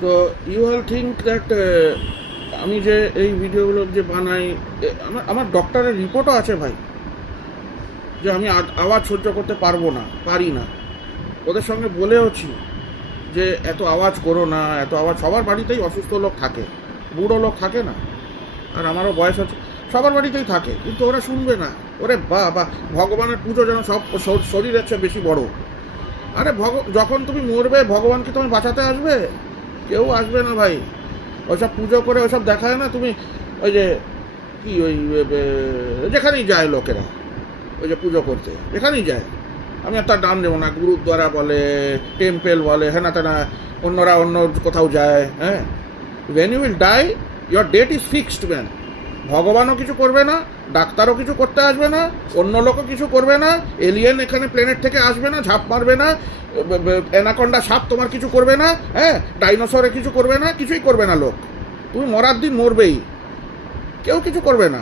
তো you will think that আমি যে এই ভিডিওগুলো যে বানাই, আমার ডক্টরের রিপোর্টও আছে ভাই, যে আমি আওয়াজ সহ্য করতে পারি না। ওদের সঙ্গে বলেওছি যে এত আওয়াজ করো না, এত আওয়াজ। সবার বাড়িতেই অসুস্থ লোক থাকে, বুড়ো লোক থাকে না, আর আমারও বয়স হচ্ছে, সবার বাড়িতেই থাকে, কিন্তু ওরা শুনবে না। ওরে বা ভগবানের পুজো যেন সব শরীরের চেয়ে বেশি বড়। আরে যখন তুমি মরবে, ভগবান কি তোমায় বাঁচাতে আসবে? কেউ আসবে না ভাই। ওইসব পুজো করে ওইসব দেখায় না। তুমি ওই যে কি ওই যেখানেই যায় লোকেরা, ওই যে পুজো করতে যেখানেই যায়, আমি আর তার নাম দেবো না, গুরুদ্বারা বলে, টেম্পেল বলে, হ্যাঁ না তেনা, অন্যরা অন্য কোথাও যায়। হ্যাঁ, when you will die, your date is fixed man. ভগবানও কিছু করবে না, ডাক্তারও কিছু করতে আসবে না, অন্য লোকও কিছু করবে না, এলিয়েন এখানে প্লেনেট থেকে আসবে না, ঝাঁপ মারবে না, অ্যানাকন্ডা সাপ তোমার কিছু করবে না, হ্যাঁ, ডাইনোসরে কিছু করবে না, কিছুই করবে না লোক। তুমি মরার দিন মরবেই, কেউ কিছু করবে না।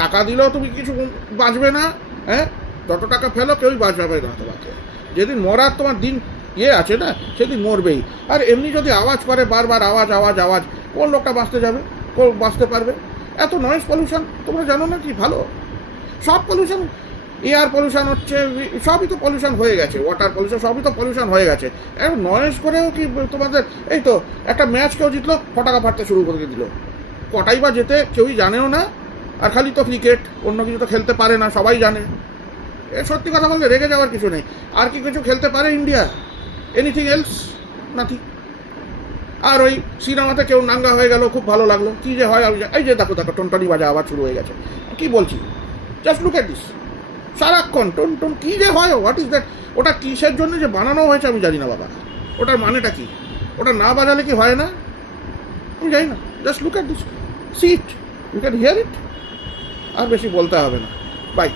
টাকা দিলেও তুমি কিছু বাঁচবে না, হ্যাঁ, যত টাকা ফেলো কেউই বাঁচাবে না তোমাকে। যেদিন মরার তোমার দিন আছে না, সেদিন মরবেই। আর এমনি যদি আওয়াজ করে বারবার, আওয়াজ আওয়াজ আওয়াজ, কোন লোকটা বাঁচতে যাবে? কোন বাঁচতে পারবে? এত নয়েজ পলিউশন, তোমরা জানো না কি? ভালো সব পলিউশন, এয়ার পলিউশন হচ্ছে, সবই তো পলিউশন হয়ে গেছে, ওয়াটার পলিউশন, সবই তো পলিউশন হয়ে গেছে। এখন নয়েজ করেও কি তোমাদের, এই তো একটা ম্যাচ কেউ জিতলো, পটাকা ফাটতে শুরু করে দিল। কটাই বা যেতে কেউই জানেও না, আর খালি তো ক্রিকেট, অন্য কিছু তো খেলতে পারে না, সবাই জানে। এ সত্যি কথা বলতে রেগে যাওয়ার কিছু নেই। আর কি কিছু খেলতে পারে ইন্ডিয়া? Anything else? নাথিং। আর ওই সিনেমাতে কেউ নাঙ্গা হয়ে গেল, খুব ভালো লাগলো, কি যে হয়, এই যে দেখো টনটনি বাজা আবার শুরু হয়ে গেছে। কি বলছি, জাস্ট লুক এট দিস, সারাক্ষণ টন টন, কি যে হয়, হোয়াট ইজ দ্যাট? ওটা কিসের জন্য যে বানানো হয়েছে আমি জানি না বাবা, ওটার মানেটা কি? ওটা না বাজালে কি হয় না? আমি জানি না। Just look at this, see it, you can hear it. আর বেশি বলতে হবে না। বাই।